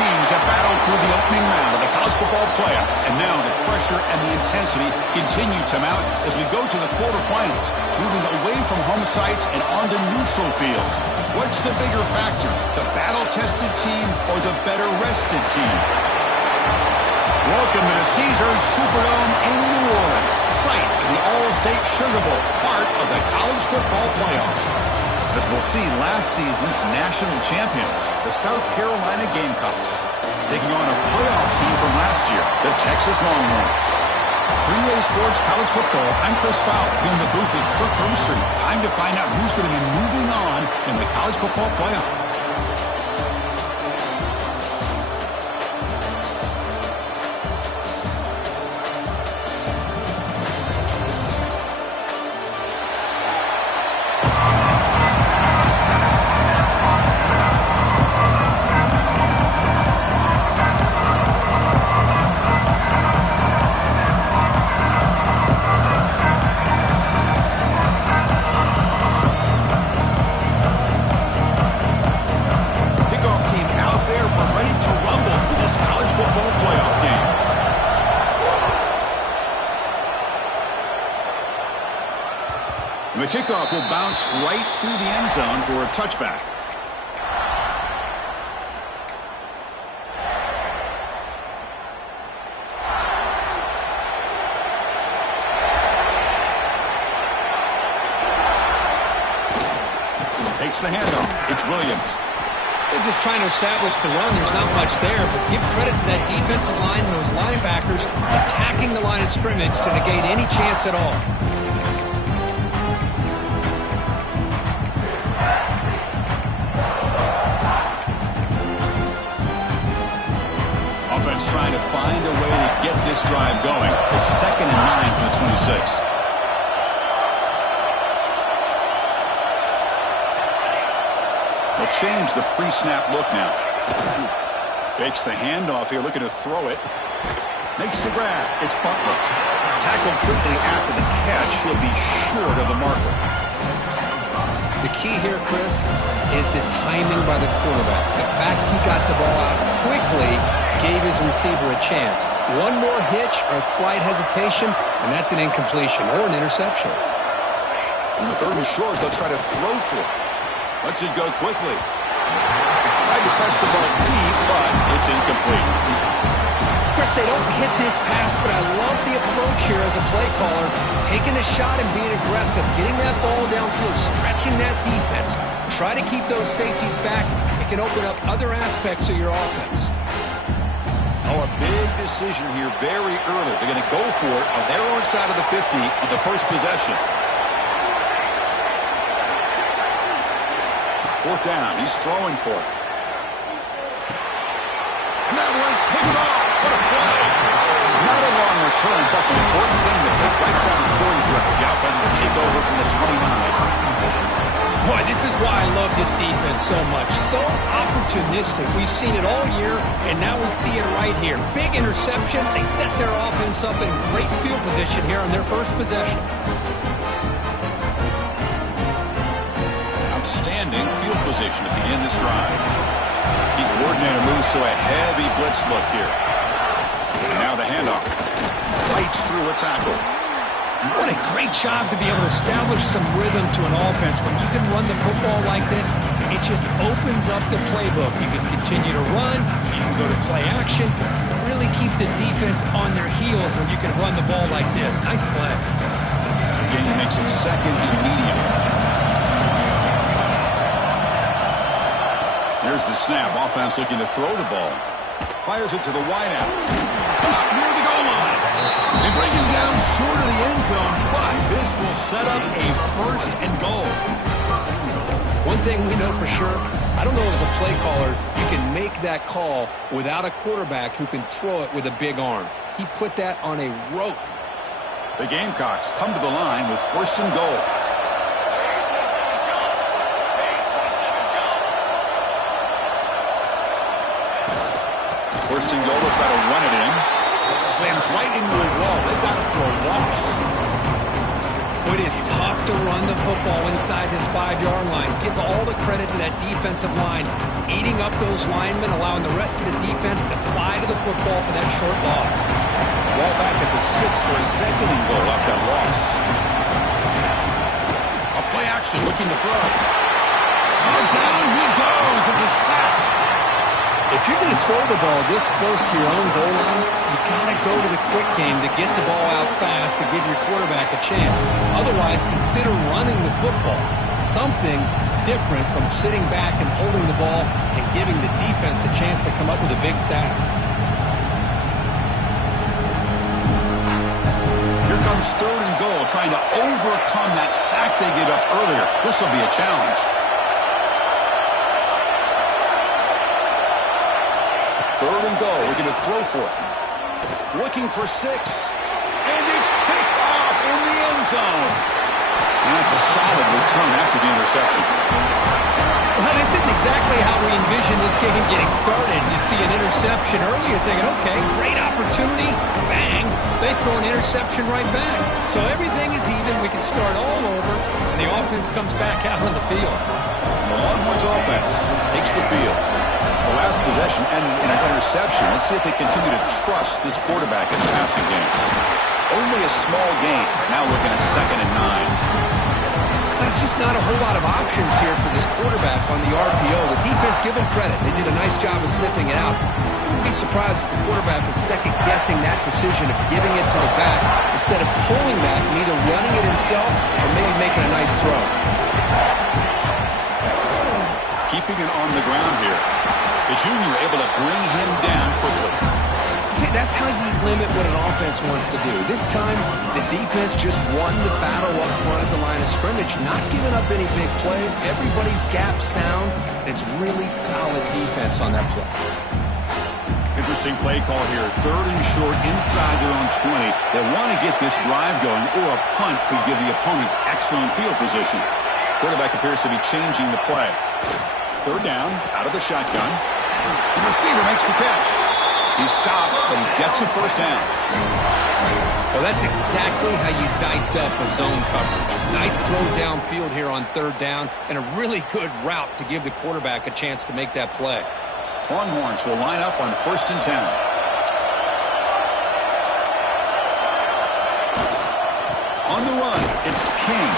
teams have battled through the opening round of the college football playoff, and now the pressure and the intensity continue to mount as we go to the quarterfinals, moving away from home sites and onto neutral fields. What's the bigger factor, the battle-tested team or the better-rested team? Welcome to the Caesars Superdome in New Orleans, site of the All-State Sugar Bowl, part of the college football playoff. As we'll see, last season's national champions, the South Carolina Gamecocks, taking on a playoff team from last year, the Texas Longhorns. 3A Sports College Football, I'm Chris Fowler, here in the booth with Kirk Hermstreet. Time to find out who's going to be moving on in the college football playoff. The kickoff will bounce right through the end zone for a touchback. Takes the handoff. It's Williams. They're just trying to establish the run. There's not much there, but give credit to that defensive line and those linebackers attacking the line of scrimmage to negate any chance at all. Trying to find a way to get this drive going. It's 2nd and 9 for the 26. They'll change the pre-snap look now. Fakes the handoff here, looking to throw it. Makes the grab. It's Butler. Tackled quickly after the catch. He'll be short of the marker. The key here, Chris, is the timing by the quarterback. The fact he got the ball out quickly gave his receiver a chance. One more hitch or a slight hesitation, and that's an incompletion or an interception. On the 3rd and short, they'll try to throw for it. Lets it go quickly. Tried to press the ball deep, but it's incomplete. Chris, they don't hit this pass, but I love the approach here as a play caller. Taking a shot and being aggressive, getting that ball downfield, stretching that defense. Try to keep those safeties back. It can open up other aspects of your offense. Oh, a big decision here very early. They're going to go for it on their own side of the 50 on the first possession. 4th down. He's throwing for it. And that one's picked off. What a play. Not a long return, but the important thing, the pick right side of the scoring threat. The offense will take over from the 29. Boy, this is why I love this defense so much. So opportunistic. We've seen it all year, and now we see it right here. Big interception. They set their offense up in great field position here on their first possession. Outstanding field position to begin this drive. The coordinator moves to a heavy blitz look here. And now the handoff. Fights through a tackle. What a great job to be able to establish some rhythm to an offense. When you can run the football like this, it just opens up the playbook. You can continue to run. You can go to play action. You really keep the defense on their heels when you can run the ball like this. Nice play. The game makes it 2nd and medium. There's the snap. Offense looking to throw the ball. Fires it to the wideout. Caught near the goal line. They bring him down short of the end zone, but this will set up a 1st and goal. One thing we know for sure, I don't know as a play caller, you can make that call without a quarterback who can throw it with a big arm. He put that on a rope. The Gamecocks come to the line with 1st and goal. First and goal, they'll try to run it in. Slams right into a wall. They've got him for a loss. It is tough to run the football inside this 5-yard line. Give all the credit to that defensive line, eating up those linemen, allowing the rest of the defense to fly to the football for that short loss. Ball back at the 6 for a second and goal up that loss. A play action looking to throw. And down he goes. It's a sack. If you're going to throw the ball this close to your own goal line, you got to go to the quick game to get the ball out fast to give your quarterback a chance. Otherwise, consider running the football. Something different from sitting back and holding the ball and giving the defense a chance to come up with a big sack. Here comes 3rd and goal, trying to overcome that sack they gave up earlier. This will be a challenge. 3rd and goal, looking to throw for it. Looking for 6. And it's picked off in the end zone. And that's a solid return after the interception. Well, this isn't exactly how we envision this game getting started. You see an interception early, you're thinking, okay, great opportunity. Bang. They throw an interception right back. So everything is even. We can start all over, and the offense comes back out on the field. The Longhorns offense takes the field. The last possession ended in an interception. Let's see if they continue to trust this quarterback in the passing game. Only a small gain. Now looking at 2nd and 9. That's just not a whole lot of options here for this quarterback on the RPO. The defense, give them credit. They did a nice job of sniffing it out. I'd be surprised if the quarterback is second-guessing that decision of giving it to the back instead of pulling that and either running it himself or maybe making a nice throw. Keeping it on the ground here. The junior able to bring him down quickly. See, that's how you limit what an offense wants to do. This time, the defense just won the battle up front at the line of scrimmage, not giving up any big plays. Everybody's gap sound. It's really solid defense on that play. Interesting play call here. 3rd and short inside their own 20. They want to get this drive going, or a punt could give the opponents excellent field position. Quarterback appears to be changing the play. 3rd down, out of the shotgun. The receiver makes the catch. He's stopped, but he gets a 1st down. Well, that's exactly how you dice up a zone coverage. Nice throw downfield here on 3rd down, and a really good route to give the quarterback a chance to make that play. Longhorns will line up on 1st and 10. On the run, it's King.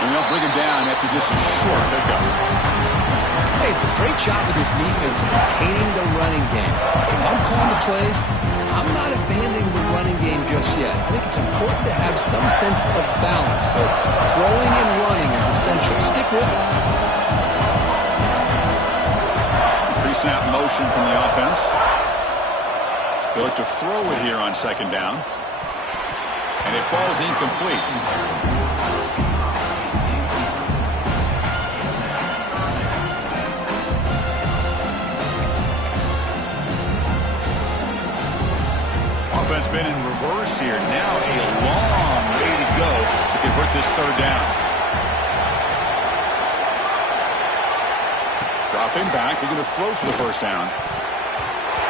And they'll bring him down after just a short pickup. Hey, it's a great job of this defense containing the running game. If I'm calling the plays, I'm not abandoning the running game just yet. I think it's important to have some sense of balance. So throwing and running is essential. Stick with it. Pre-snap motion from the offense. They look to throw it here on 2nd down. And it falls incomplete. Offense been in reverse here. Now a long way to go to convert this 3rd down. Dropping back. They're going to throw for the 1st down.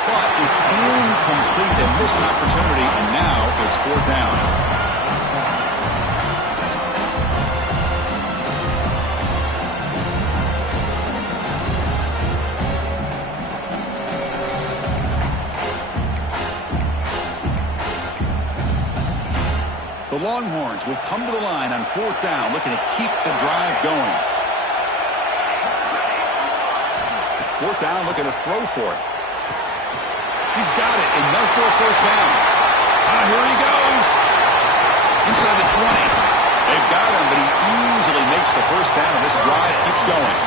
But it's incomplete. They missed an opportunity, and now it's 4th down. The Longhorns will come to the line on 4th down, looking to keep the drive going. 4th down, looking to throw for it. He's got it, enough for a 1st down. Here he goes. Inside the 20. They've got him, but he easily makes the 1st down, and this drive keeps going.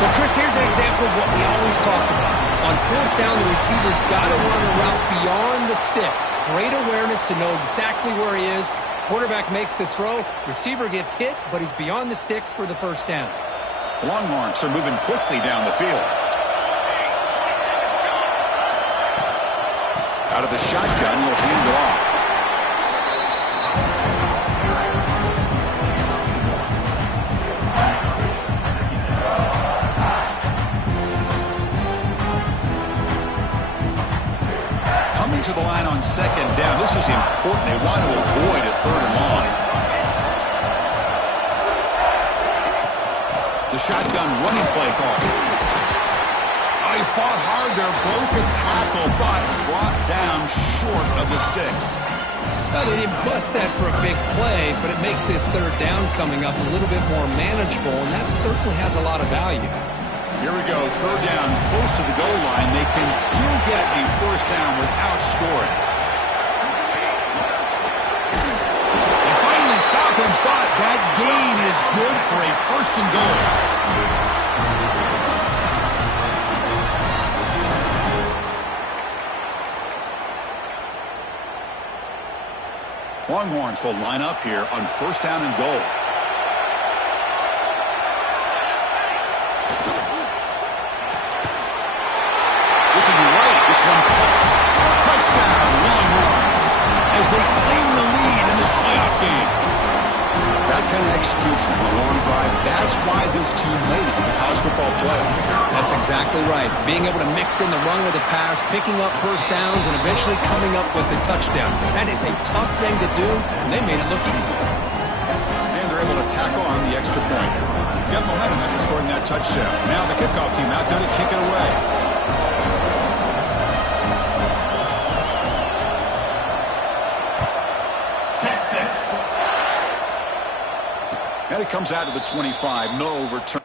Well, Chris, here's an example of what we always talk about. On 4th down, the receiver's got to run a route beyond the sticks. Great awareness to know exactly where he is. Quarterback makes the throw. Receiver gets hit, but he's beyond the sticks for the 1st down. Longhorns are moving quickly down the field. Out of the shotgun, will hand it off. To the line on 2nd down. This is important. They want to avoid a 3rd and long. The shotgun running play call. Oh, he fought hard there, broke a tackle, but brought down short of the sticks. Well, they didn't bust that for a big play, but it makes this third down coming up a little bit more manageable, and that certainly has a lot of value. Here we go, third down, close to the goal line. They can still get a first down without scoring. They finally stop him, but that gain is good for a first and goal. Longhorns will line up here on first down and goal. Looking right, this one caught. Touchdown, Longhorns, as they claim the lead in this playoff game. That kind of execution on a long drive, that's why this team made it to the college football playoff. That's exactly right. Being able to mix in the run with the pass, picking up first downs, and eventually coming up with the touchdown. That is a tough thing to do, and they made it look easy. And they're able to tackle on the extra point. Get momentum after scoring that touchdown. Now the kickoff team out there to kick it away. And it comes out to the 25. No return.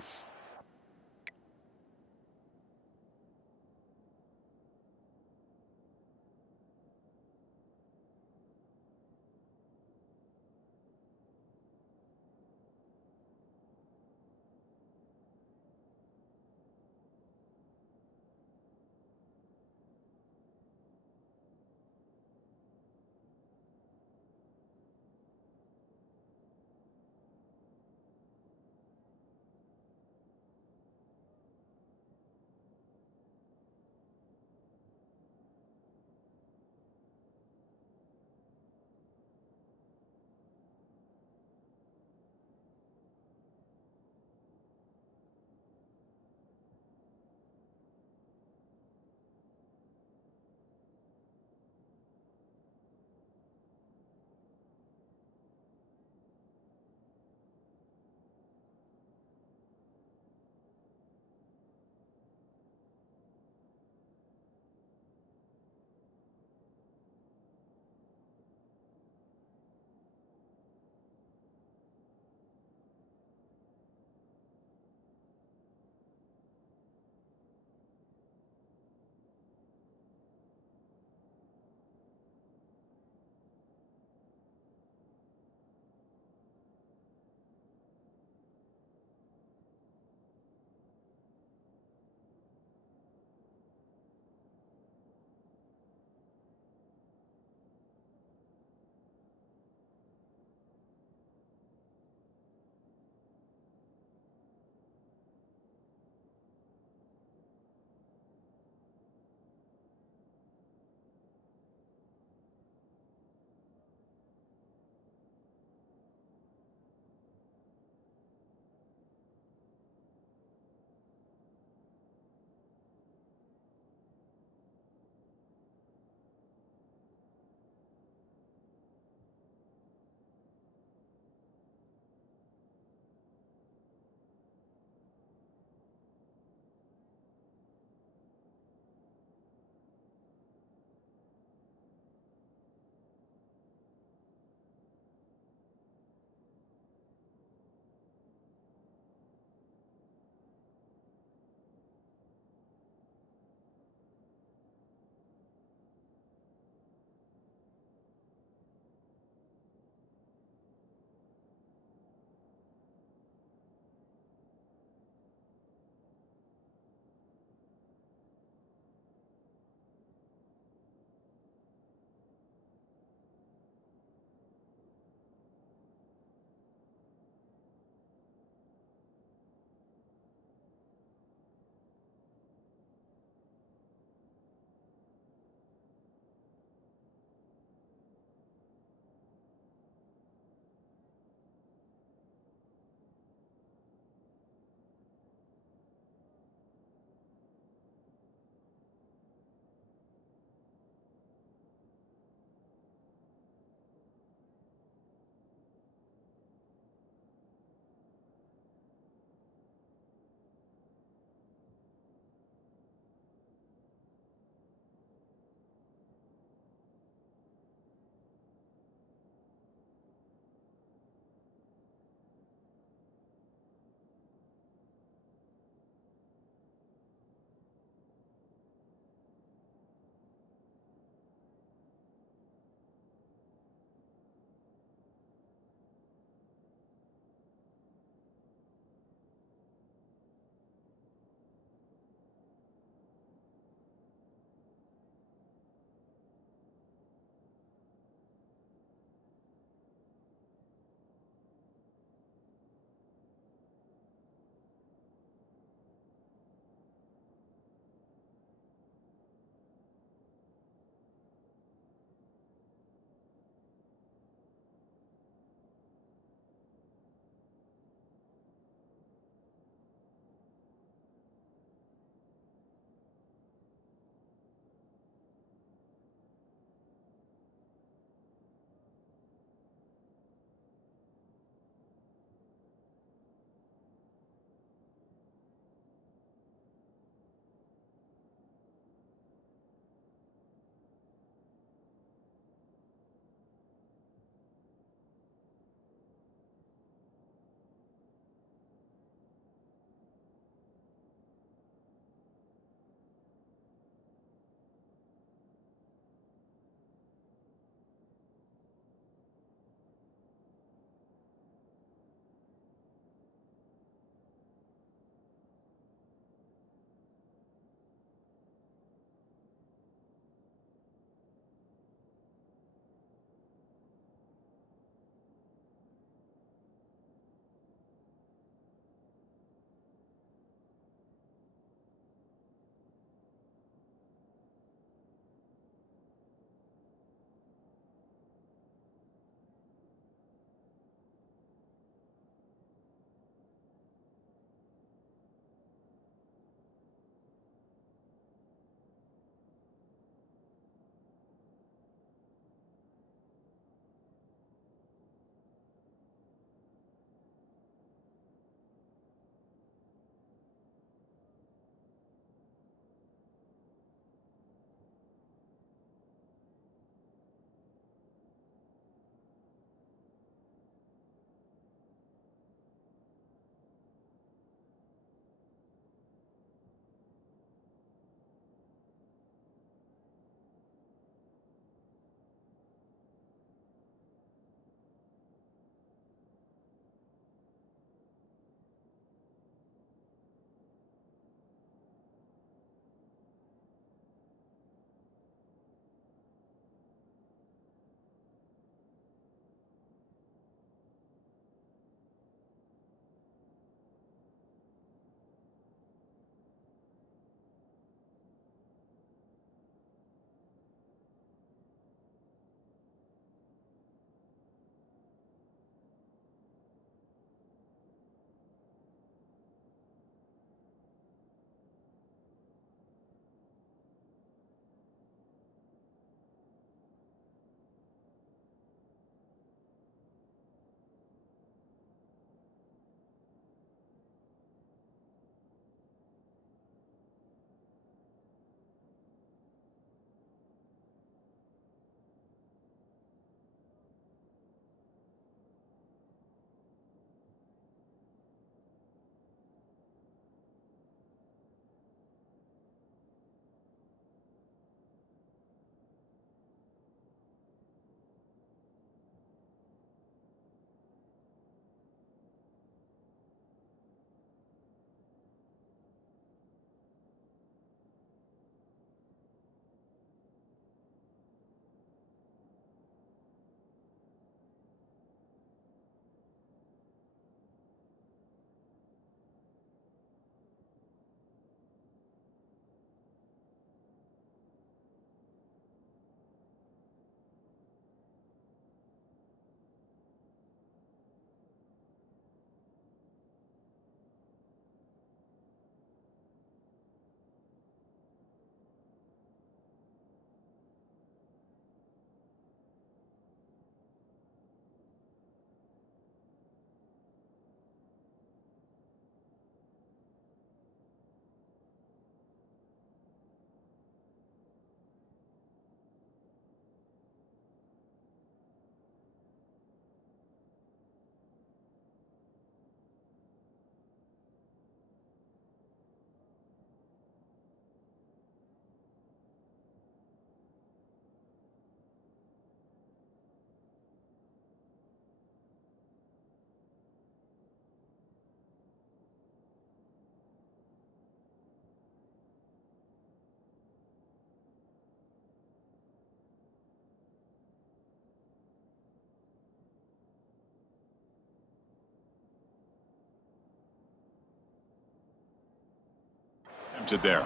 it there.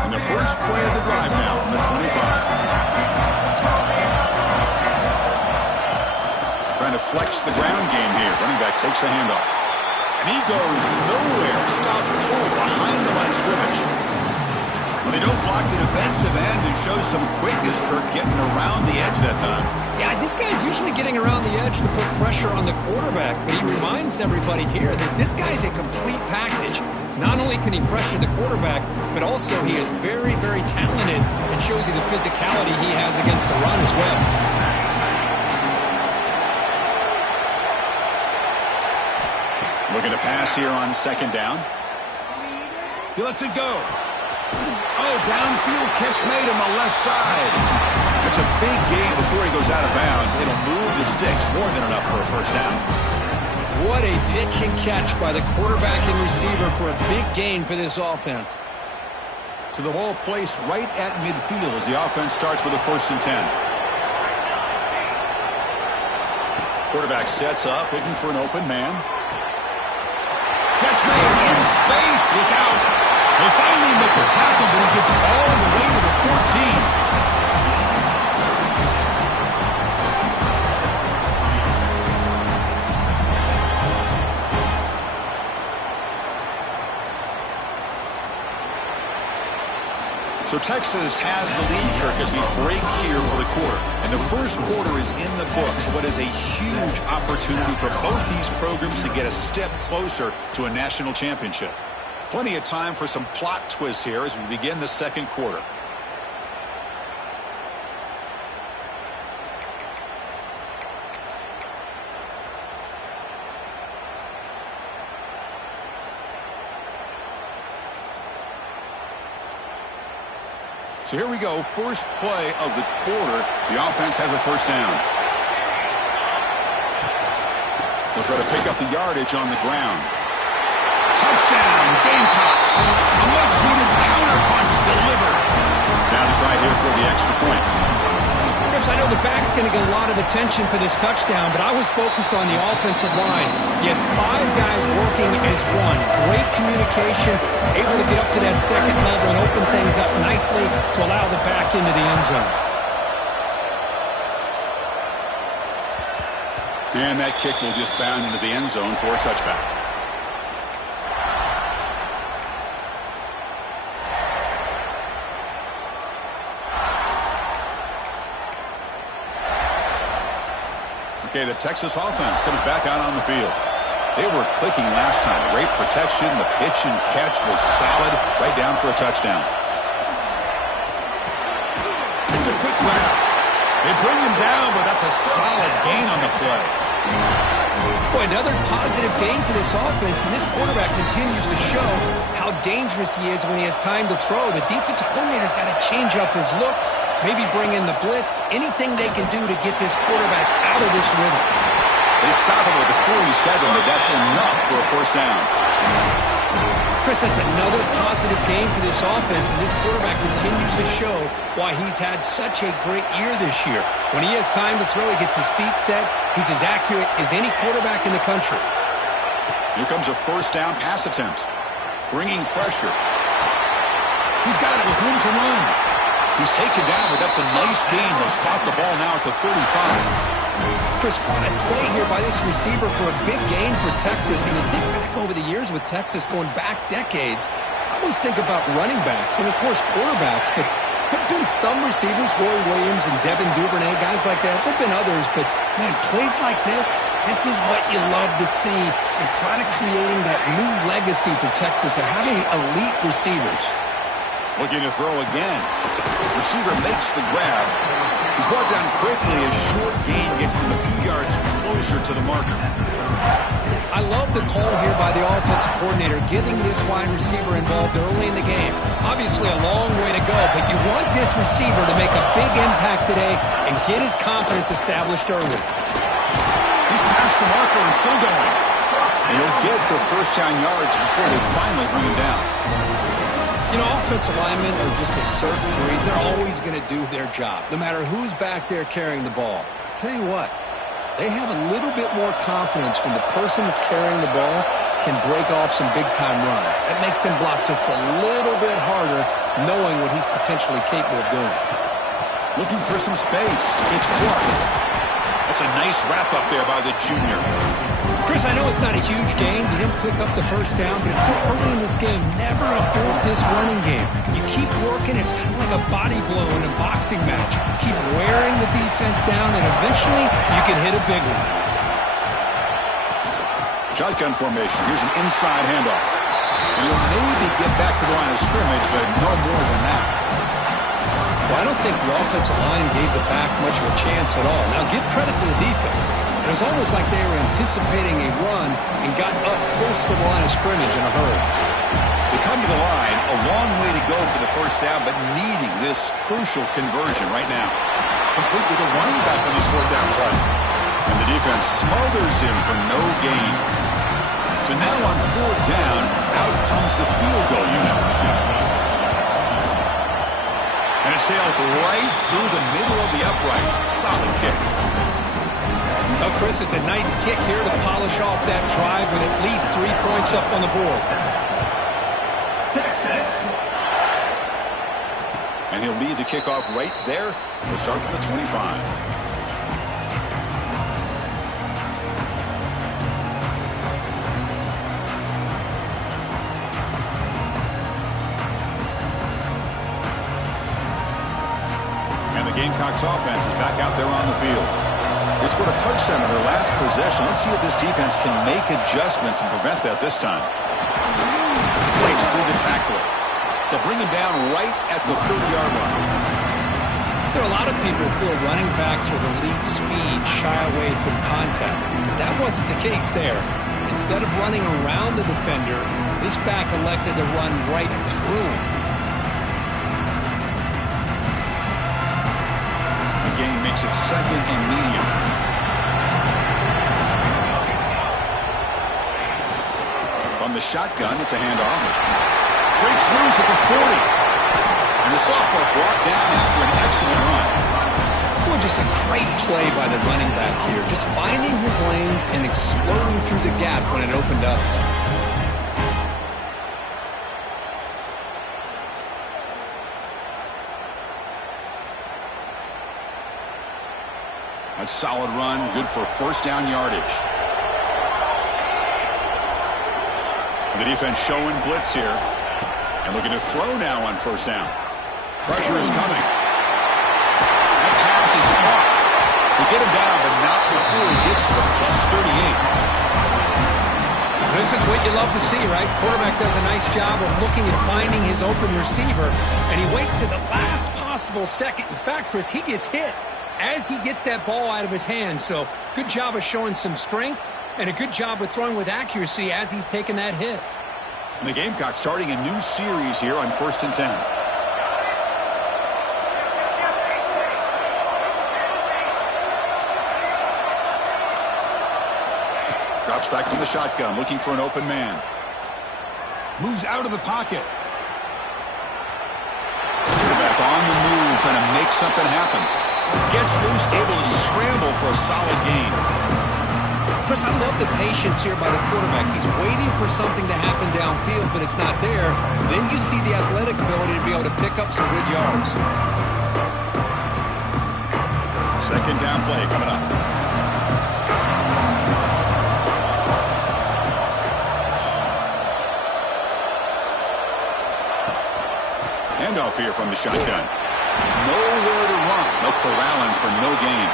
And the first play of the drive now on the 25. Trying to flex the ground game here. Running back takes the handoff. And he goes nowhere. Stop full behind the line of scrimmage. Well, they don't block the defensive end and show some quickness, Kirk, getting around the edge that time. Yeah, this guy's usually getting around the edge to put pressure on the quarterback, but he reminds everybody here that this guy's a complete package. Not only can he pressure the quarterback, but also he is very, very talented and shows you the physicality he has against the run as well. Look at the pass here on second down. He lets it go. Oh, downfield catch made on the left side. It's a big gain before he goes out of bounds. It'll move the sticks more than enough for a first down. What a pitch and catch by the quarterback and receiver for a big gain for this offense. So the ball placed right at midfield as the offense starts with a 1st and 10. Quarterback sets up, looking for an open man. Catch made in space. Look out. They finally make the tackle, but he gets all the way to the 14. So Texas has the lead, Kirk, as we break here for the quarter. And the first quarter is in the books. What is a huge opportunity for both these programs to get a step closer to a national championship. Plenty of time for some plot twists here as we begin the second quarter. So here we go, first play of the quarter. The offense has a first down. They'll try to pick up the yardage on the ground. Touchdown, Gamecocks. A much-needed counterpunch delivered. Now to try here for the extra point. Chris, I know the back's going to get a lot of attention for this touchdown, but I was focused on the offensive line. You had 5 guys working as one. Great communication, able to get up to that second level and open things up nicely to allow the back into the end zone. And that kick will just bound into the end zone for a touchback. Okay, the Texas offense comes back out on the field. They were clicking last time. Great protection. The pitch and catch was solid. Right down for a touchdown. It's a quick grab. They bring him down, but that's a solid gain on the play. Boy, another positive gain for this offense, and this quarterback continues to show how dangerous he is when he has time to throw. The defensive coordinator's got to change up his looks, maybe bring in the blitz, anything they can do to get this quarterback out of this rhythm. They stop him with a 47, but that's enough for a first down. Chris, that's another positive gain for this offense, and this quarterback continues to show why he's had such a great year this year. When he has time to throw, he gets his feet set. He's as accurate as any quarterback in the country. Here comes a first down pass attempt. Bringing pressure. He's got it with room to run. He's taken down, but that's a nice gain. They'll spot the ball now at the 35. Chris, what a play here by this receiver for a big gain for Texas. And you think back over the years with Texas going back decades, I always think about running backs and, of course, quarterbacks. But there have been some receivers, Roy Williams and Devin Duvernay, guys like that. There have been others, but, man, plays like this is what you love to see. And kind of creating that new legacy for Texas of having elite receivers. Looking to throw again. Receiver makes the grab. He's brought down quickly as short gain gets them a few yards closer to the marker. I love the call here by the offensive coordinator, getting this wide receiver involved early in the game. Obviously a long way to go, but you want this receiver to make a big impact today and get his confidence established early. He's past the marker and still going. And he'll get the first down yards before they finally bring him down. You know, offensive linemen are just a certain breed. They're always going to do their job, no matter who's back there carrying the ball. I'll tell you what, they have a little bit more confidence when the person that's carrying the ball can break off some big-time runs. That makes him block just a little bit harder, knowing what he's potentially capable of doing. Looking for some space. It's Clark. That's a nice wrap-up there by the junior. Chris, I know it's not a huge gain. You didn't pick up the first down, but it's still early in this game. Never abort this running game. You keep working. It's kind of like a body blow in a boxing match. Keep wearing the defense down, and eventually you can hit a big one. Shotgun formation. Here's an inside handoff. And he'll maybe get back to the line of scrimmage, but no more than that. Well, I don't think the offensive line gave the back much of a chance at all. Now, give credit to the defense. It was almost like they were anticipating a run and got up close to the line of scrimmage in a hurry. They come to the line, a long way to go for the first down, but needing this crucial conversion right now. Complete with a running back on this fourth down play. And the defense smothers him for no gain. So now on fourth down, out comes the field goal unit. And it sails right through the middle of the uprights. Solid kick. Well, Chris, it's a nice kick here to polish off that drive with at least 3 points up on the board. Texas. And he'll lead the kickoff right there. We'll start from the 25. Gamecocks offense is back out there on the field. They scored a touchdown on their last possession. Let's see if this defense can make adjustments and prevent that this time. Breaks through the tackler. They'll bring him down right at the 30-yard line. There are a lot of people who feel running backs with elite speed shy away from contact. That wasn't the case there. Instead of running around the defender, this back elected to run right through him. Makes it second and medium. From the shotgun, it's a handoff. Breaks loose at the 40. And the sophomore brought down after an excellent run. Well, just a great play by the running back here. Just finding his lanes and exploding through the gap when it opened up. A solid run, good for first down yardage. The defense showing blitz here. And looking to throw now on first down. Pressure is coming. That pass is caught. They get him down, but not before he gets to the +38. This is what you love to see, right? Quarterback does a nice job of looking and finding his open receiver, and he waits to the last possible second. In fact, Chris, he gets hit as he gets that ball out of his hands. So good job of showing some strength and a good job of throwing with accuracy as he's taking that hit. And the Gamecocks starting a new series here on 1st and 10. Drops back from the shotgun, looking for an open man. Moves out of the pocket. Quarterback on the move, trying to make something happen. Gets loose, able to scramble for a solid gain. Chris, I love the patience here by the quarterback. He's waiting for something to happen downfield, but it's not there. Then you see the athletic ability to be able to pick up some good yards. Second down play coming up. Handoff here from the shotgun. Nowhere to run. No corralling for no gain.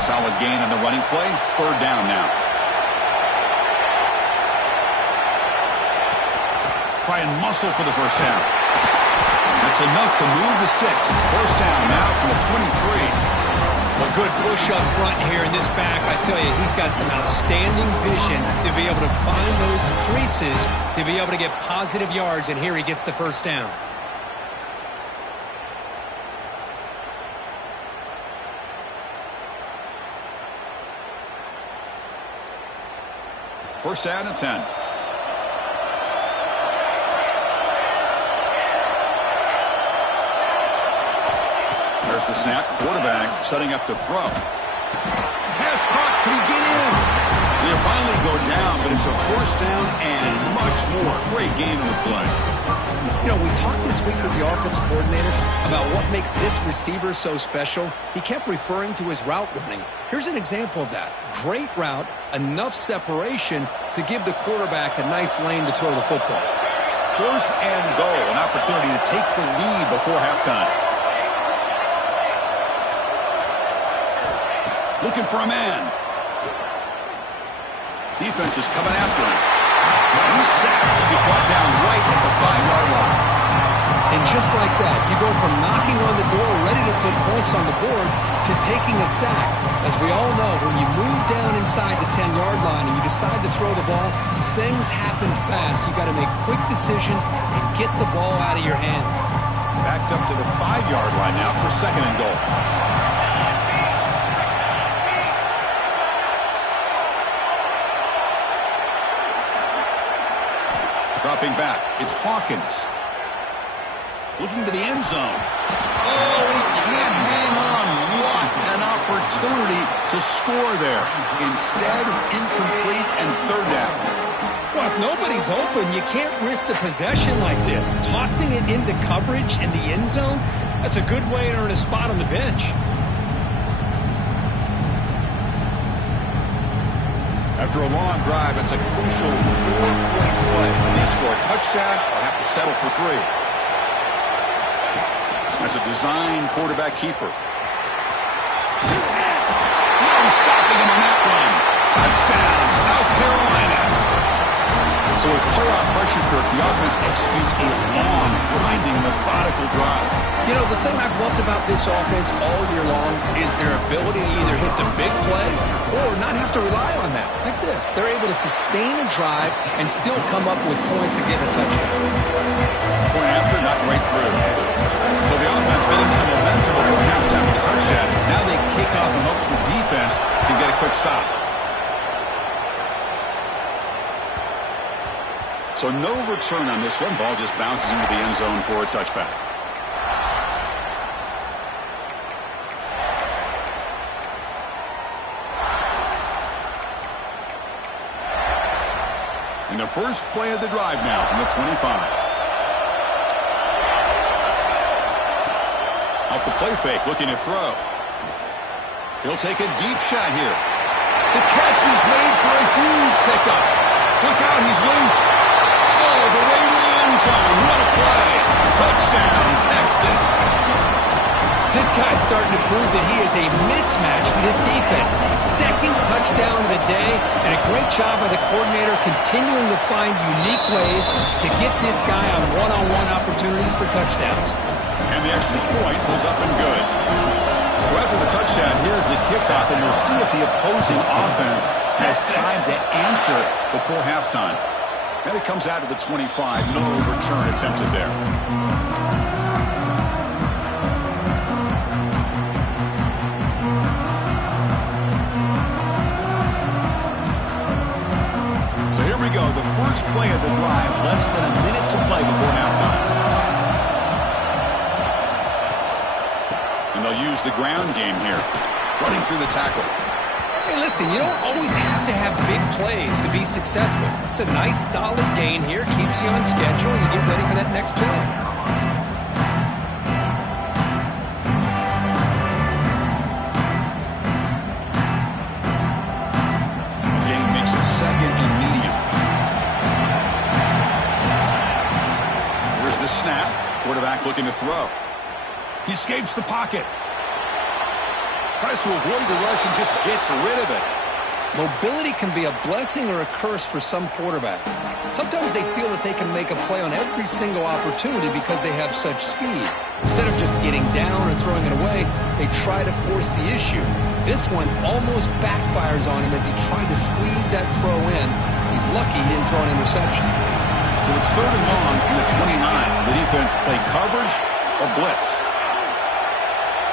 Solid gain on the running play. Third down now. Try and muscle for the first down. That's enough to move the sticks. First down now from the 23. A good push up front here in this back. I tell you, he's got some outstanding vision to be able to find those creases, to be able to get positive yards, and here he gets the first down. First down and 10. There's the snap. Quarterback setting up to throw. Pass caught. Can he get in? They finally go down, but it's a first down and much more. Great game in the play. You know, we talked this week with the offensive coordinator about what makes this receiver so special. He kept referring to his route running. Here's an example of that. Great route, enough separation to give the quarterback a nice lane to throw the football. First and goal, an opportunity to take the lead before halftime. Looking for a man. Defense is coming after him. He's sacked. He'll be brought down right at the 5-yard line. And just like that, you go from knocking on the door, ready to put points on the board, to taking a sack. As we all know, when you move down inside the 10-yard line and you decide to throw the ball, things happen fast. You got to make quick decisions and get the ball out of your hands. Backed up to the 5-yard line now for second and goal. Dropping back, it's Hawkins. Looking to the end zone. Oh, he can't hang on. What an opportunity to score there. Instead, incomplete and third down. Well, if nobody's open, you can't risk the possession like this. Tossing it into coverage in the end zone, that's a good way to earn a spot on the bench. After a long drive, it's a crucial 4-point play. When they score a touchdown, they'll have to settle for 3. That's a design quarterback keeper. No stopping him on that one. Touchdown, South Carolina. So with playoff pressure, Kirk, the offense executes a long, grinding, methodical drive. You know, the thing I've loved about this offense all year long is their ability to either hit the big play or not have to rely on that. Like this, they're able to sustain a drive and still come up with points and get a touchdown. Point after, not right through. So the offense building some momentum before halftime with the touchdown. Now they kick off and hopes the defense can get a quick stop. So no return on this one. Ball just bounces into the end zone for a touchback. And the first play of the drive now from the 25. Off the play fake, looking to throw. He'll take a deep shot here. The catch is made for a huge pickup. Look out, he's loose. Oh, the way to the end zone. What a play. Touchdown, Texas. This guy's starting to prove that he is a mismatch for this defense. Second touchdown of the day, and a great job by the coordinator continuing to find unique ways to get this guy on one-on-one opportunities for touchdowns. And the extra point was up and good. So after the touchdown, here's the kickoff, and we'll see if the opposing offense has time to answer before halftime. And it comes out of the 25. No return attempted there. So here we go. The first play of the drive. Less than a minute to play before halftime. And they'll use the ground game here. Running through the tackle. Hey, listen, you don't always have to have big plays to be successful. It's a nice, solid gain here. Keeps you on schedule, and you get ready for that next play. The gain makes it second and medium. Here's the snap. Quarterback looking to throw. He escapes the pocket. Tries to avoid the rush and just gets rid of it. Mobility can be a blessing or a curse for some quarterbacks. Sometimes they feel that they can make a play on every single opportunity because they have such speed. Instead of just getting down or throwing it away, they try to force the issue. This one almost backfires on him as he tried to squeeze that throw in. He's lucky he didn't throw an interception. So it's 3rd and long from the 29. The defense play coverage or blitz.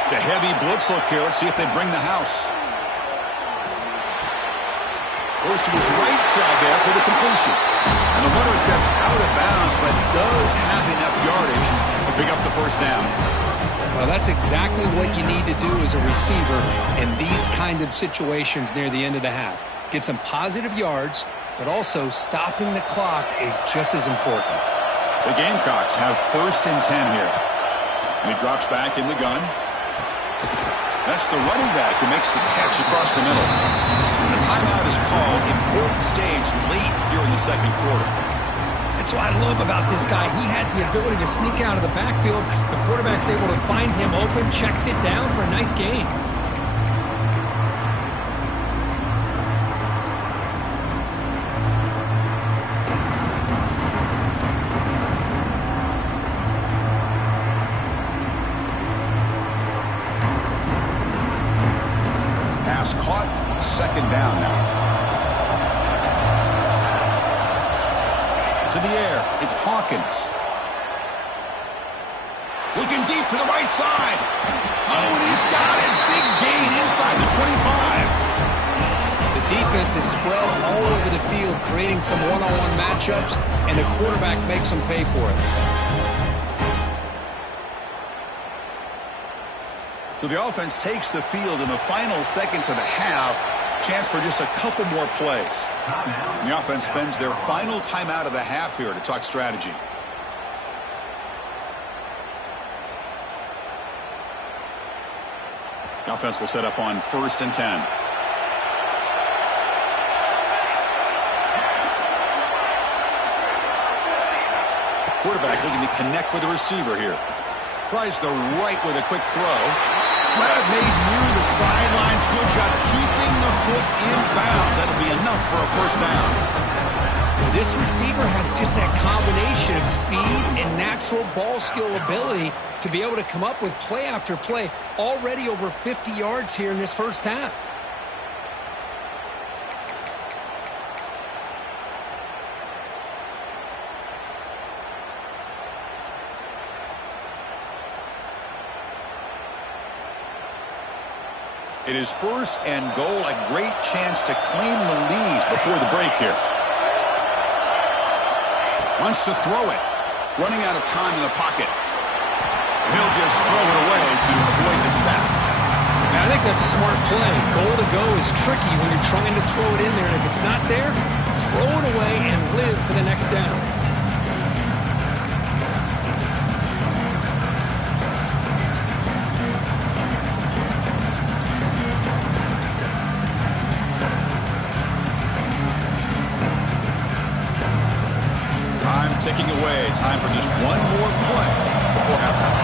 It's a heavy blitz look here. Let's see if they bring the house. Goes to his right side there for the completion. And the runner steps out of bounds, but does have enough yardage to pick up the first down. Well, that's exactly what you need to do as a receiver in these kind of situations near the end of the half. Get some positive yards, but also stopping the clock is just as important. The Gamecocks have 1st and 10 here. And he drops back in the gun. That's the running back who makes the catch across the middle. The timeout is called. Important stage late here in the 2nd quarter. That's what I love about this guy. He has the ability to sneak out of the backfield. The quarterback's able to find him open, checks it down for a nice gain. Pass caught. 2nd down now. To the air, it's Hawkins. Looking deep to the right side. Oh, and he's got it. Big gain inside the 25. The defense is spread all over the field, creating some one-on-one matchups, and the quarterback makes them pay for it. So the offense takes the field in the final seconds of the half. Chance for just a couple more plays. And the offense spends their final timeout of the half here to talk strategy. The offense will set up on 1st and 10. Quarterback looking to connect with the receiver here. Tries the right with a quick throw. Grab made near the sidelines. Good job keeping the foot in bounds. That'll be enough for a first down. This receiver has just that combination of speed and natural ball skill ability to be able to come up with play after play. Already over 50 yards here in this first half. It is 1st and goal, a great chance to claim the lead before the break here. Wants to throw it. Running out of time in the pocket. He'll just throw it away to avoid the sack. I think that's a smart play. Goal to go is tricky when you're trying to throw it in there. And if it's not there, throw it away and live for the next down. Ticking away. Time for just one more play before halftime.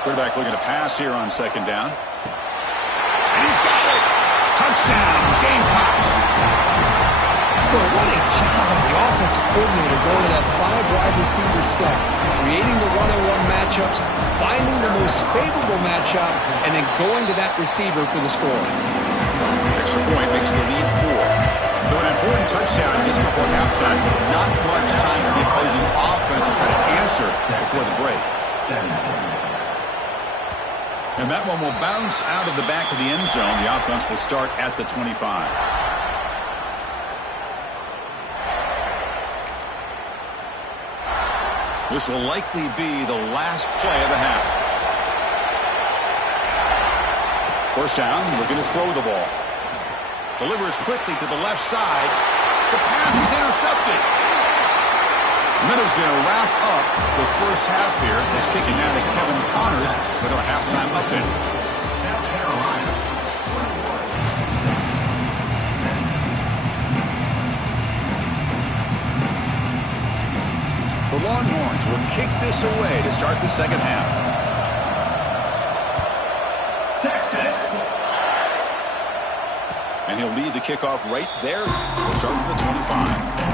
Quarterback looking to pass here on 2nd down. And he's got it. Touchdown, Gamecocks. Well, what a job by the offensive coordinator going to that 5-wide receiver set, creating the one-on-one matchups, finding the most favorable matchup, and then going to that receiver for the score. Extra point makes the lead 4. So an important touchdown just before halftime. Not much time for the opposing offense to try to answer before the break. And that one will bounce out of the back of the end zone. The offense will start at the 25. This will likely be the last play of the half. First down, looking to throw the ball. Delivers quickly to the left side. The pass is intercepted. Minnows going to wrap up the first half here. This kicking down to Kevin Connors with a halftime update. The Longhorns will kick this away to start the second half. And he'll lead the kickoff right there. We'll start with the 25.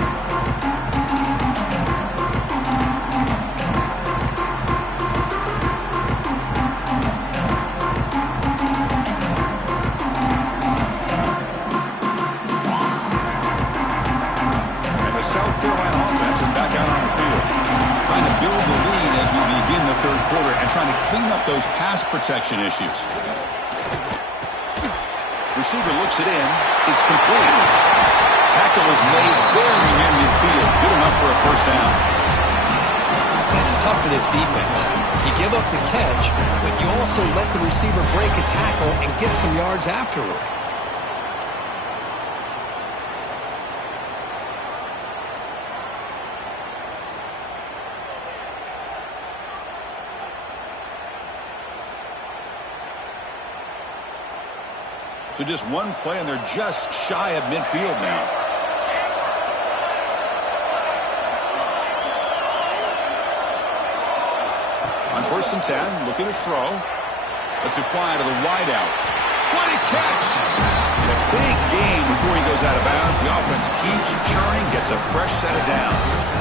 South Carolina offense is back out on the field, trying to build the lead as we begin the third quarter and trying to clean up those pass protection issues. Receiver looks it in. It's complete. Tackle is made very near midfield. Good enough for a first down. That's tough for this defense. You give up the catch, but you also let the receiver break a tackle and get some yards afterward. So just one play, and they're just shy of midfield now. On 1st and 10, looking to throw. Lets it fly to the wideout. What a catch! And a big gain before he goes out of bounds. The offense keeps churning, gets a fresh set of downs.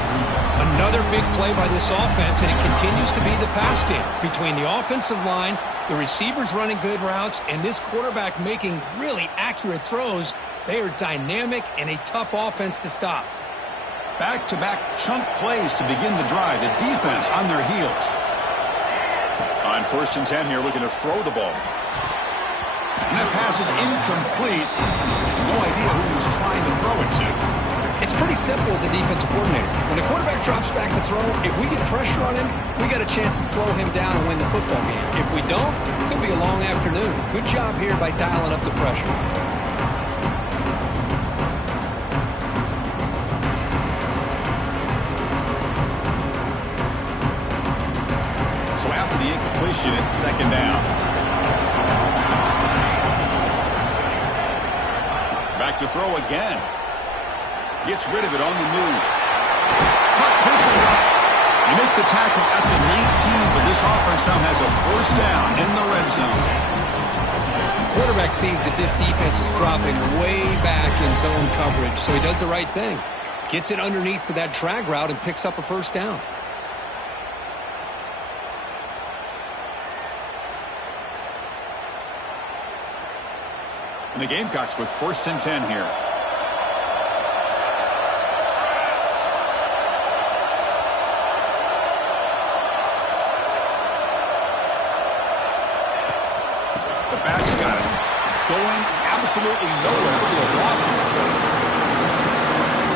Another big play by this offense, and it continues to be the pass game between the offensive line, the receivers running good routes, and this quarterback making really accurate throws. They are dynamic and a tough offense to stop. Back-to-back chunk plays to begin the drive. The defense on their heels. On 1st and 10 here, looking to throw the ball. And that pass is incomplete. No idea who he was trying to throw it to. It's pretty simple as a defensive coordinator. When the quarterback drops back to throw, if we get pressure on him, we got a chance to slow him down and win the football game. If we don't, it could be a long afternoon. Good job here by dialing up the pressure. So after the incompletion, it's 2nd down. Back to throw again. Gets rid of it on the move. You make the tackle at the 19, but this offense now has a 1st down in the red zone. Quarterback sees that this defense is dropping way back in zone coverage, so he does the right thing. Gets it underneath to that drag route and picks up a 1st down. And the Gamecocks with 1st and 10 here. The back's got it. Going absolutely nowhere. Look at the loss of it.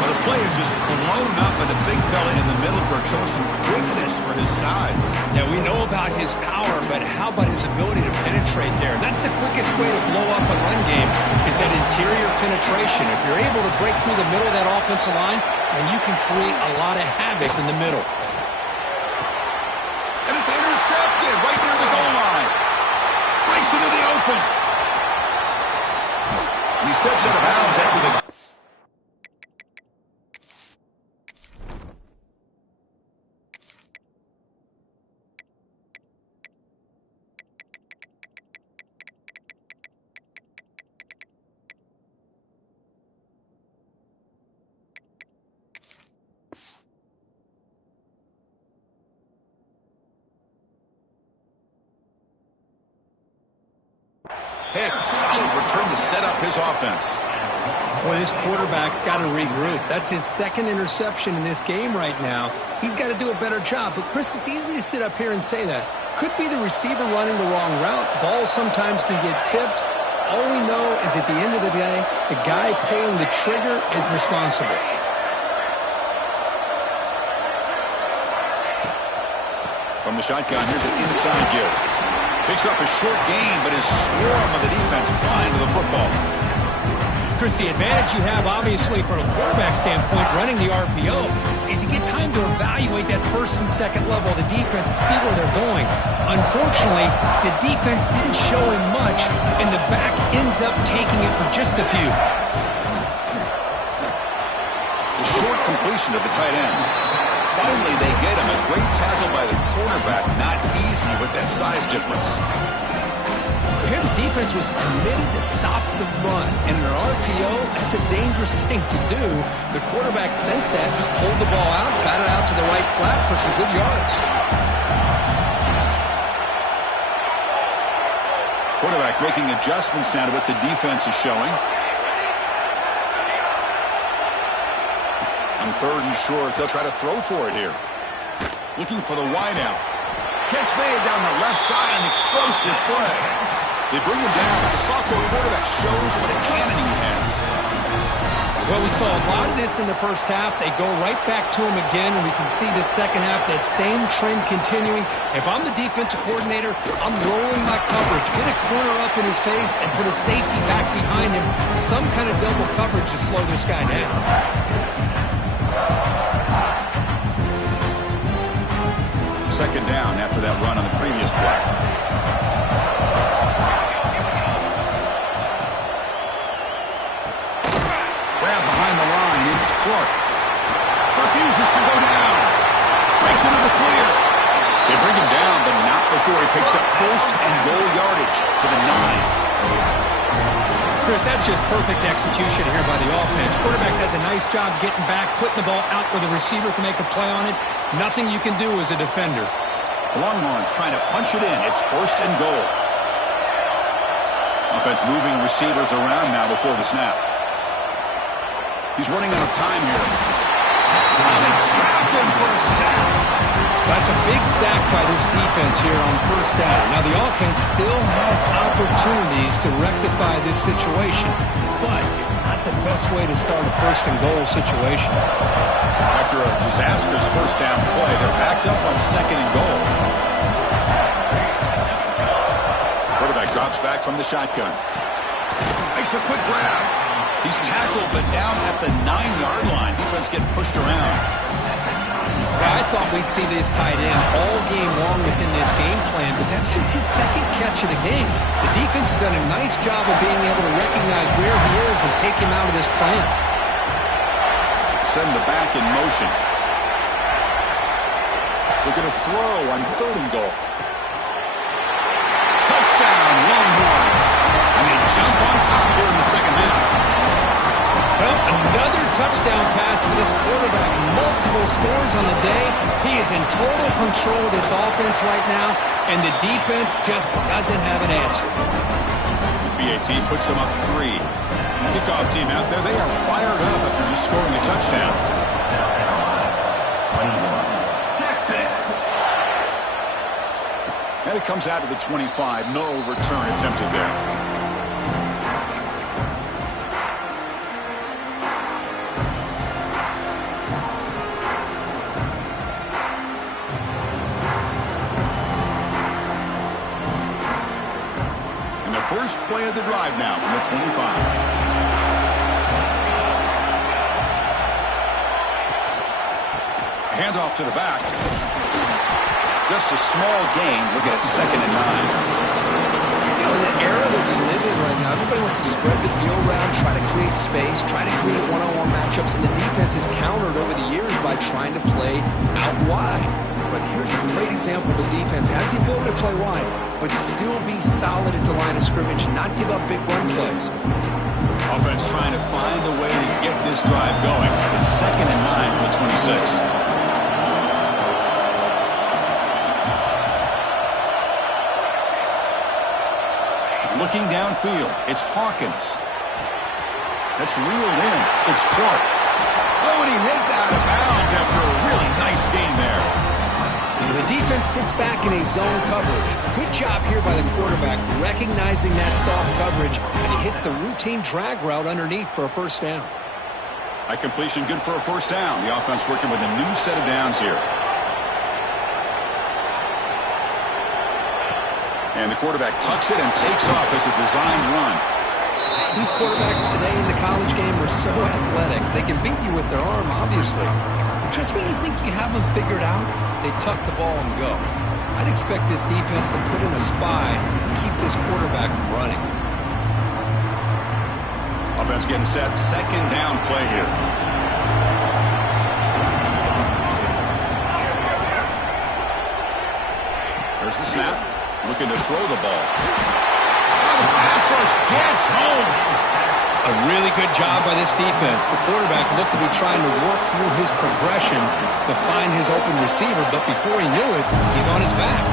But the play is just blown up by the big fella in the middle for showing some quickness for his size. Yeah, we know about his power, but how about his ability to penetrate there? And that's the quickest way to blow up a run game is that interior penetration. If you're able to break through the middle of that offensive line, then you can create a lot of havoc in the middle. And it's intercepted right near the goal line. Breaks into the open. And he steps out of bounds after the... Head, solid return to set up his offense. Boy, this quarterback's got to regroup. That's his 2nd interception in this game right now. He's got to do a better job. But, Chris, it's easy to sit up here and say that. Could be the receiver running the wrong route. Balls sometimes can get tipped. All we know is at the end of the day, the guy pulling the trigger is responsible. From the shotgun, here's an inside give. Picks up a short gain, but his swarm of the defense flying to the football. Chris, the advantage you have, obviously, from a quarterback standpoint, running the RPO, is you get time to evaluate that 1st and 2nd level of the defense and see where they're going. Unfortunately, the defense didn't show him much, and the back ends up taking it for just a few. The short completion of the tight end. Finally, they get him. A great tackle by the quarterback. Not easy with that size difference. here the defense was committed to stop the run. And in an RPO, that's a dangerous thing to do. The quarterback sensed that, just pulled the ball out, got it out to the right flat for some good yards. Quarterback making adjustments now to what the defense is showing. On 3rd and short, they'll try to throw for it here. Looking for the wideout. Catch made down the left side, an explosive play. They bring him down, but the sophomore quarterback shows what a cannon he has. Well, we saw a lot of this in the first half. They go right back to him again, and we can see the second half, that same trend continuing. If I'm the defensive coordinator, I'm rolling my coverage. Get a corner up in his face and put a safety back behind him. Some kind of double coverage to slow this guy down. Second down after that run on the previous play. Grab behind the line. It's Clark. Refuses to go down. Breaks into the clear. They bring him down, but not before he picks up 1st and goal yardage to the 9. Chris, that's just perfect execution here by the offense. Quarterback does a nice job getting back, putting the ball out where the receiver can make a play on it. Nothing you can do as a defender. Longhorns trying to punch it in. It's 1st and goal. Offense moving receivers around now before the snap. He's running out of time here. And they trap him for a sack. That's a big sack by this defense here on 1st down. Now, the offense still has opportunities to rectify this situation, but it's not the best way to start a 1st and goal situation. After a disastrous 1st down play, they're backed up on 2nd and goal. Quarterback drops back from the shotgun. Makes a quick grab. He's tackled, but down at the 9-yard line. Defense getting pushed around. I thought we'd see this tight end all game long within this game plan, but that's just his 2nd catch of the game. The defense has done a nice job of being able to recognize where he is and take him out of this plan. Send the back in motion. Looking to throw on 3rd and goal. Touchdown, Longhorns. And they jump on top here in the second half. Well, another touchdown pass for this quarterback. Multiple scores on the day. He is in total control of this offense right now, and the defense just doesn't have an answer. BAT puts them up 3. Kickoff team out there, they are fired up after just scoring a touchdown. 21, Texas. And it comes out to the 25. No return attempted there. First play of the drive now from the 25. Handoff to the back. Just a small gain. Looking at 2nd and 9. You know, in the era that we live in right now, everybody wants to spread the field around, try to create space, try to create one-on-one matchups, and the defense is countered over the years by trying to play out wide. But here's a great example of a defense has the ability to play wide, but still be solid at the line of scrimmage and not give up big run plays. Offense trying to find a way to get this drive going. It's 2nd and 9 from the 26. Looking downfield, it's Hawkins. That's reeled in. It's Clark. Oh, and he heads out of bounds after a really nice gain there. The defense sits back in a zone coverage. Good job here by the quarterback recognizing that soft coverage, and he hits the routine drag route underneath for a 1st down. By completion, good for a 1st down. The offense working with a new set of downs here. And the quarterback tucks it and takes off as a designed run. These quarterbacks today in the college game are so athletic. They can beat you with their arm, obviously. Just when you think you have them figured out, they tuck the ball and go. I'd expect this defense to put in a spy and keep this quarterback from running. Offense getting set. 2nd down play here. There's the snap. Looking to throw the ball. gets home. A really good job by this defense. The quarterback looked to be trying to work through his progressions to find his open receiver, but before he knew it, he's on his back.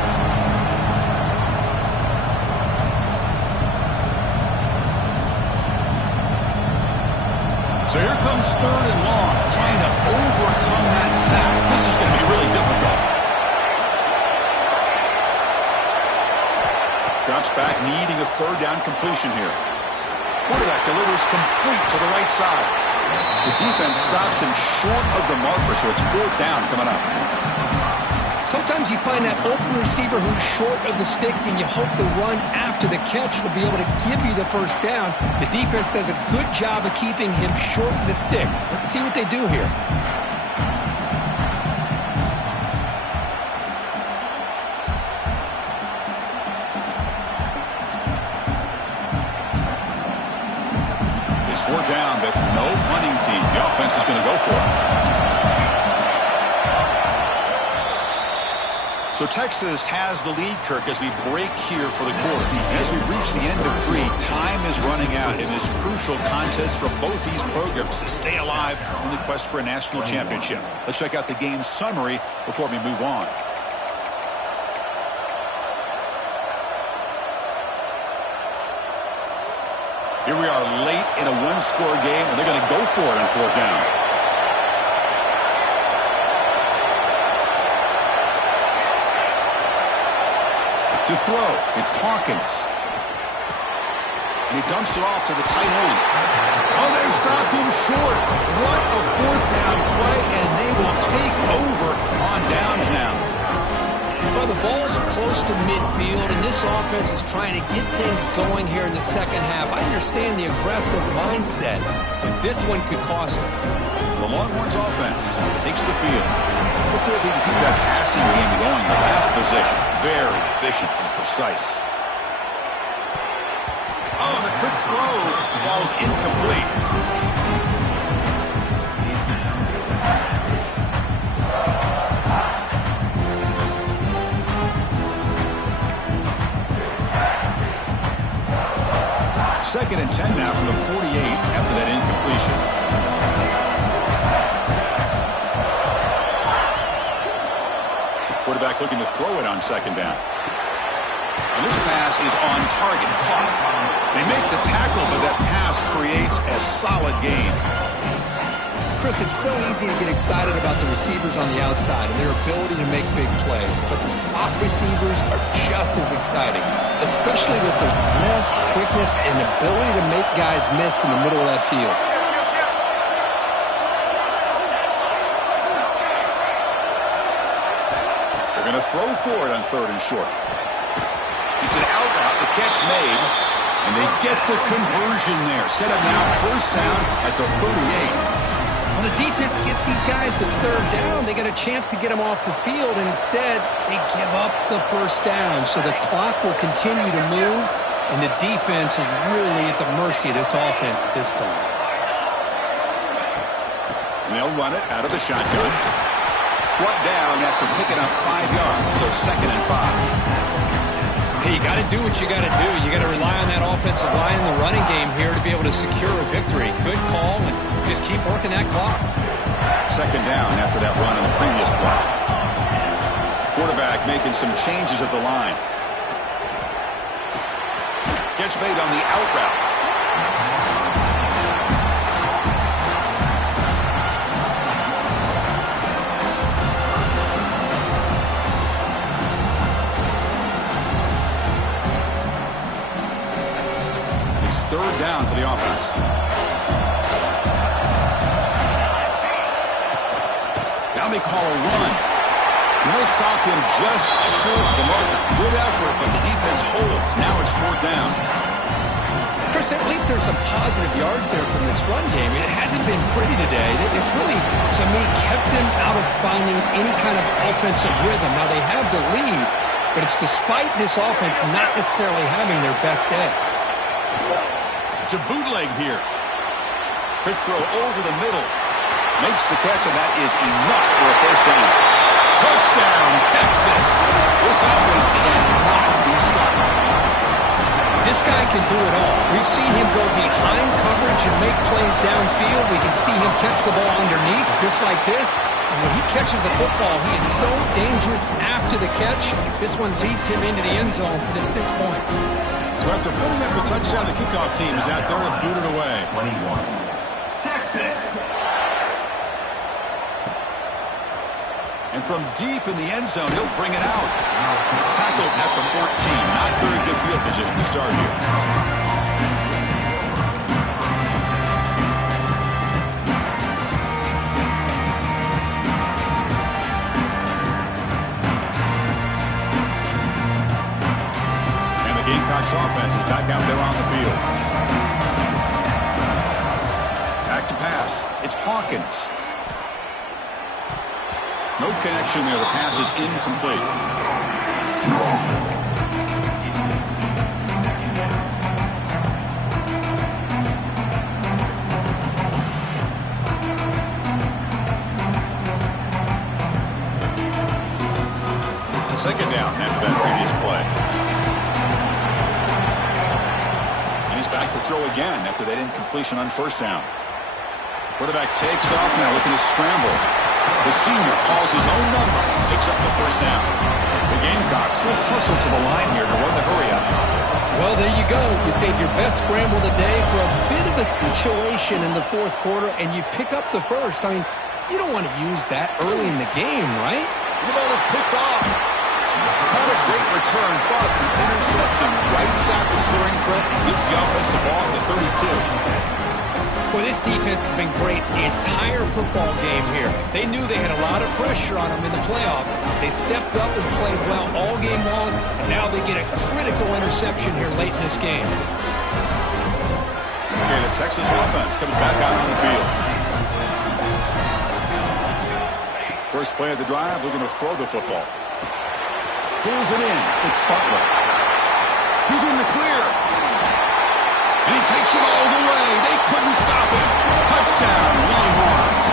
So here comes 3rd and long, trying to overcome that sack. This is going to be really difficult. Drops back, needing a 3rd down completion here. Quarterback delivers complete to the right side. The defense stops him short of the marker, so it's 4th down coming up. Sometimes you find that open receiver who's short of the sticks, and you hope the run after the catch will be able to give you the 1st down. The defense does a good job of keeping him short of the sticks. Let's see what they do here. It's 4th down, but no punting team. The offense is going to go for it. So Texas has the lead, Kirk, as we break here for the quarter. As we reach the end of 3, time is running out in this crucial contest for both these programs to stay alive in the quest for a national championship. Let's check out the game summary before we move on. Here we are late in a 1-score game, and they're going to go for it on 4th down. To throw, it's Hawkins. And he dumps it off to the tight end. Oh, they've stopped him short. What a 4th down play, and they will take over on downs now. Well, the ball's close to midfield, and this offense is trying to get things going here in the 2nd half. I understand the aggressive mindset, but this one could cost them. The Longhorns offense takes the field. Let's see if they can keep that passing game going. The last possession, very efficient and precise. Oh, the quick throw falls incomplete. Second and 10 now from the 48 after that incompletion. Quarterback looking to throw it on 2nd down. And this pass is on target, caught. They make the tackle, but that pass creates a solid gain. Chris, it's so easy to get excited about the receivers on the outside and their ability to make big plays, but the slot receivers are just as exciting, especially with their finesse, quickness, and ability to make guys miss in the middle of that field. They're going to throw for it on 3rd and short. It's an out route, the catch made, and they get the conversion there. Set up now 1st down at the 38. When the defense gets these guys to 3rd down, they get a chance to get them off the field, and instead they give up the 1st down. So the clock will continue to move, and the defense is really at the mercy of this offense at this point. And they'll run it out of the shotgun. Brought down after picking up 5 yards, so 2nd and 5. Hey, you got to do what you got to do. You got to rely on that offensive line in the running game here to be able to secure a victory. Good call, and just keep working that clock. 2nd down after that run on the previous play. Quarterback making some changes at the line. Catch made on the out route. It's 3rd down for the offense. Now they call a run. And they'll stop him just short of the marker. Good effort, but the defense holds. Now it's 4th down. Chris, at least there's some positive yards there from this run game. It hasn't been pretty today. It's really, to me, kept them out of finding any kind of offensive rhythm. Now, they have the lead, but it's despite this offense not necessarily having their best day. It's a bootleg here. Quick throw over the middle. Makes the catch, and that is enough for a 1st down. Touchdown, Texas. This offense cannot be stopped. This guy can do it all. We've seen him go behind coverage and make plays downfield. We can see him catch the ball underneath, just like this. And when he catches a football, he is so dangerous after the catch. This one leads him into the end zone for the 6 points. So after putting up a touchdown, the kickoff team is out there and boot it away. 21. Texas. And from deep in the end zone, he'll bring it out. Tackled at the 14. Not very good field position to start here. Gamecocks offense is back out there on the field. Back to pass. It's Hawkins. No connection there. The pass is incomplete. Second down after that previous play. Back to throw again after that incompletion on first down. Quarterback takes off now looking to scramble. The senior calls his own number and picks up the first down. The Gamecocks will hustle to the line here to run the hurry up. Well, there you go. You save your best scramble today for a bit of a situation in the fourth quarter, and you pick up the first. I mean, you don't want to use that early in the game, right? The ball is picked off. Not a great return, but the interception wipes out the scoring threat and gives the offense the ball at the 32. Well, this defense has been great the entire football game here. They knew they had a lot of pressure on them in the playoff. They stepped up and played well all game long, and now they get a critical interception here late in this game. Okay, the Texas offense comes back out on the field. First play of the drive, looking to throw the football. Pulls it in. It's Butler. He's in the clear. And he takes it all the way. They couldn't stop him. Touchdown, Longhorns.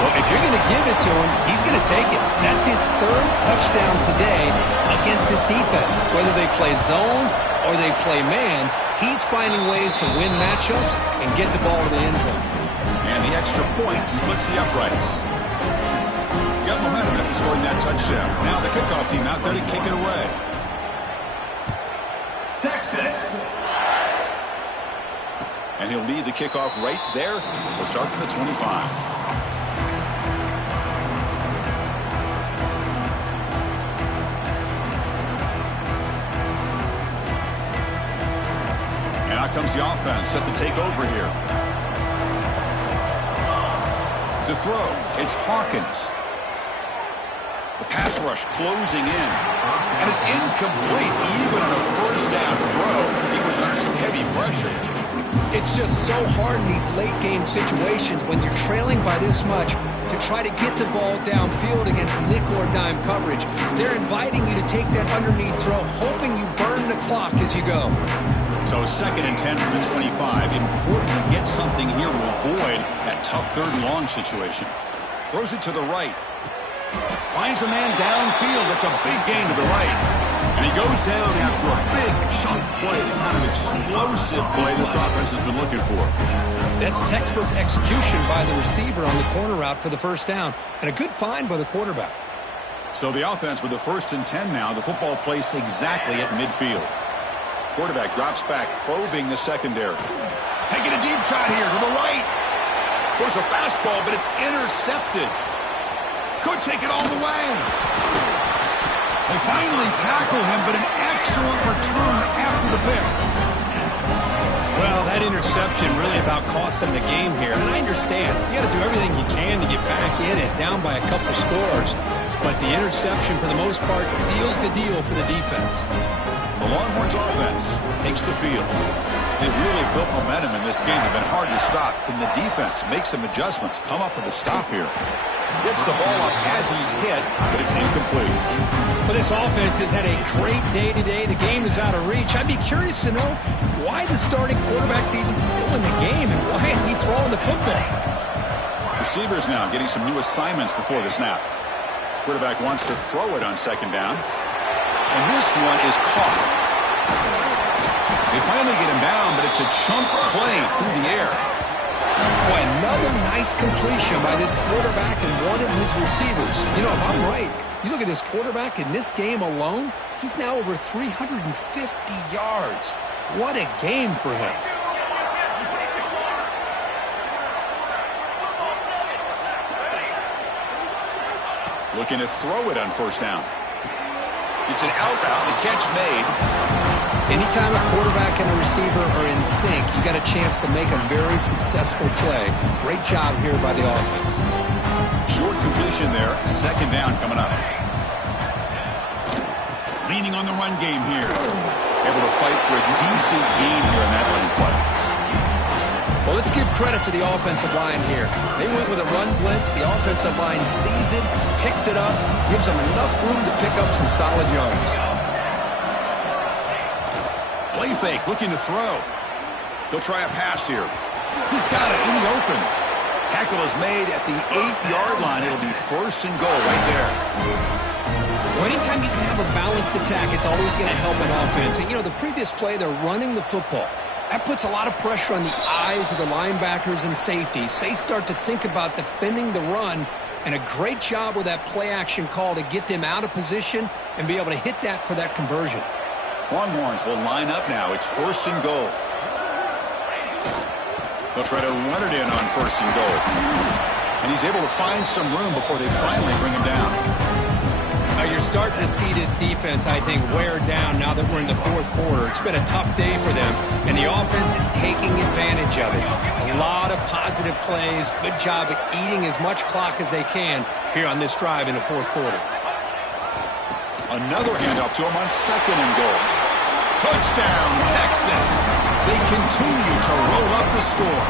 Well, if you're going to give it to him, he's going to take it. That's his third touchdown today against this defense. Whether they play zone or they play man, he's finding ways to win matchups and get the ball to the end zone. And the extra point splits the uprights. Got momentum after scoring that touchdown. Now the kickoff team out there to kick it away. Texas. And he'll lead the kickoff right there. He'll start from the 25. And out comes the offense set to take over here. To throw, it's Hawkins. The pass rush closing in. And it's incomplete even on a first down throw. He was under some heavy pressure. It's just so hard in these late game situations when you're trailing by this much to try to get the ball downfield against nickel or dime coverage. They're inviting you to take that underneath throw, hoping you burn the clock as you go. So 2nd and 10 from the 25. Important to get something here to avoid that tough third and long situation. Throws it to the right. Finds a man downfield. That's a big gain to the right. And he goes down after a big chunk play, the kind of explosive play this offense has been looking for. That's textbook execution by the receiver on the corner route for the first down. And a good find by the quarterback. So the offense with the 1st and 10 now. The football placed exactly at midfield. Quarterback drops back, probing the secondary. Taking a deep shot here to the right. Goes a fastball, but it's intercepted. Could take it all the way. They finally tackle him, but an excellent return after the pick. Well, that interception really about cost him the game here. And I understand. You got to do everything you can to get back in it, down by a couple scores. But the interception, for the most part, seals the deal for the defense. The Longhorns offense takes the field. They've really built momentum in this game. They've been hard to stop. Can the defense make some adjustments, come up with a stop here? Gets the ball up as he's hit, but it's incomplete. Well, this offense has had a great day today. The game is out of reach. I'd be curious to know why the starting quarterback's even still in the game, and why is he throwing the football? Receivers now getting some new assignments before the snap. Quarterback wants to throw it on 2nd down. And this one is caught. They finally get him down, but it's a chunk play through the air. Boy, another nice completion by this quarterback and one of his receivers. You know, if I'm right, you look at this quarterback in this game alone, he's now over 350 yards. What a game for him. Looking to throw it on first down. It's an out route, the catch made. Anytime a quarterback and a receiver are in sync, you got a chance to make a very successful play. Great job here by the offense. Short completion there, second down coming up. Leaning on the run game here. Able to fight for a decent gain here in that run play. Well, let's give credit to the offensive line here. They went with a run blitz. The offensive line sees it, picks it up, gives them enough room to pick up some solid yards. Play fake, looking to throw. They'll try a pass here. He's got it in the open. Tackle is made at the 8-yard line. It'll be first and goal right there. Well, anytime you can have a balanced attack, it's always going to help an offense. And, you know, the previous play, they're running the football. That puts a lot of pressure on the eyes of the linebackers and safeties. They start to think about defending the run, and a great job with that play-action call to get them out of position and be able to hit that for that conversion. Longhorns will line up now. It's first and goal. They'll try to run it in on first and goal. And he's able to find some room before they finally bring him down. Now you're starting to see this defense, I think, wear down now that we're in the fourth quarter. It's been a tough day for them, and the offense is taking advantage of it. A lot of positive plays. Good job at eating as much clock as they can here on this drive in the fourth quarter. Another handoff to him on second and goal. Touchdown, Texas. They continue to roll up the score.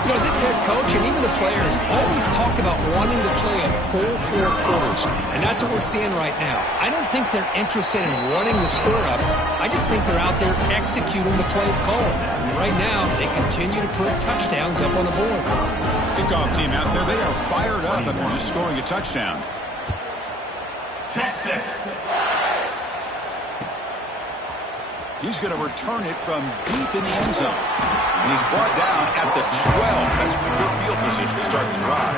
You know, this head coach and even the players always talk about wanting to play a full 4 quarters, and that's what we're seeing right now. I don't think they're interested in running the score up. I just think they're out there executing the plays called. And right now, they continue to put touchdowns up on the board. Kickoff team out there, they are fired up after just scoring a touchdown. Texas. He's going to return it from deep in the end zone. And he's brought down at the 12. That's good field position to start the drive.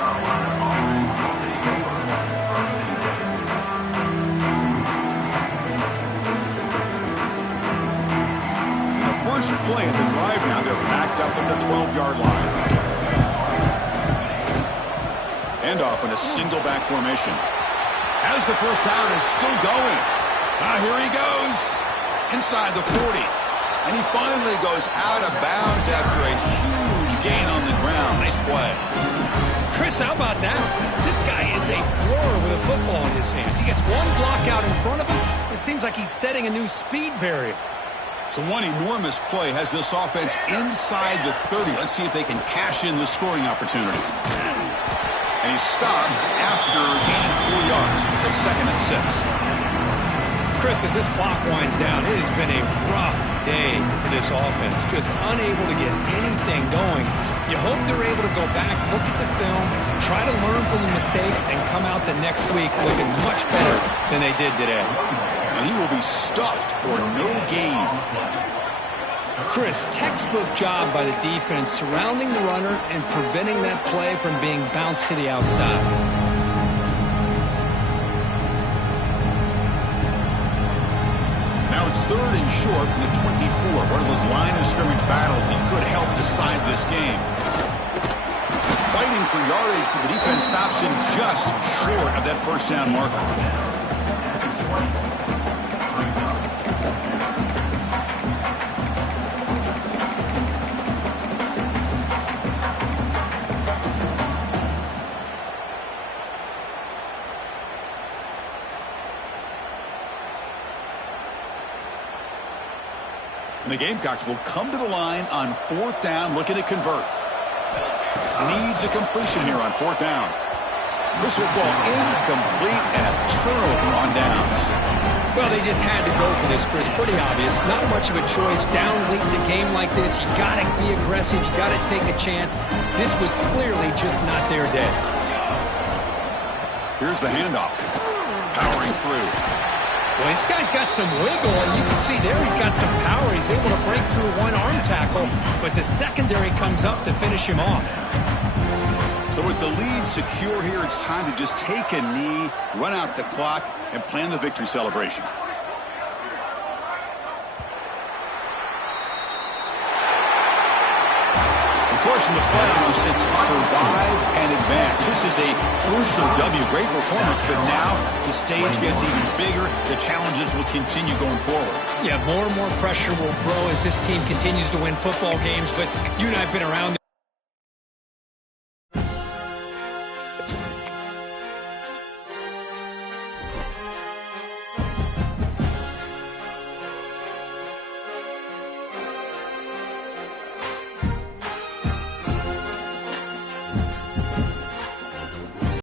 The first play of the drive now, they're backed up at the 12-yard line. Handoff in a single back formation. As the first down is still going. Here he goes. Inside the 40. And he finally goes out of bounds after a huge gain on the ground. Nice play. Chris, how about that? This guy is a blur with a football in his hands. He gets one block out in front of him. It seems like he's setting a new speed barrier. So one enormous play has this offense inside the 30. Let's see if they can cash in the scoring opportunity. And he's stopped after gaining 4 yards. So second and 6. Chris, as this clock winds down, it has been a rough day for this offense. Just unable to get anything going. You hope they're able to go back, look at the film, try to learn from the mistakes, and come out the next week looking much better than they did today. And he will be stuffed for no gain. Chris, textbook job by the defense surrounding the runner and preventing that play from being bounced to the outside. Now it's third and short in the 24. One of those line of scrimmage battles that could help decide this game. Fighting for yardage, but the defense stops him just short of that first down marker. The Gamecocks will come to the line on fourth down, looking to convert. Needs a completion here on fourth down. This will ball incomplete and a turnover on downs. Well, they just had to go for this, Chris. Pretty obvious. Not much of a choice. Down late in the game like this, you got to be aggressive. You got to take a chance. This was clearly just not their day. Here's the handoff. Powering through. Well, this guy's got some wiggle, and you can see there he's got some power. He's able to break through one arm tackle, but the secondary comes up to finish him off. So with the lead secure here, it's time to just take a knee, run out the clock, and plan the victory celebration. Of course, in the playoffs, it's survive and advance. This is a crucial W. Great performance, but now the stage gets even bigger. The challenges will continue going forward. Yeah, more and more pressure will grow as this team continues to win football games, but you and I have been around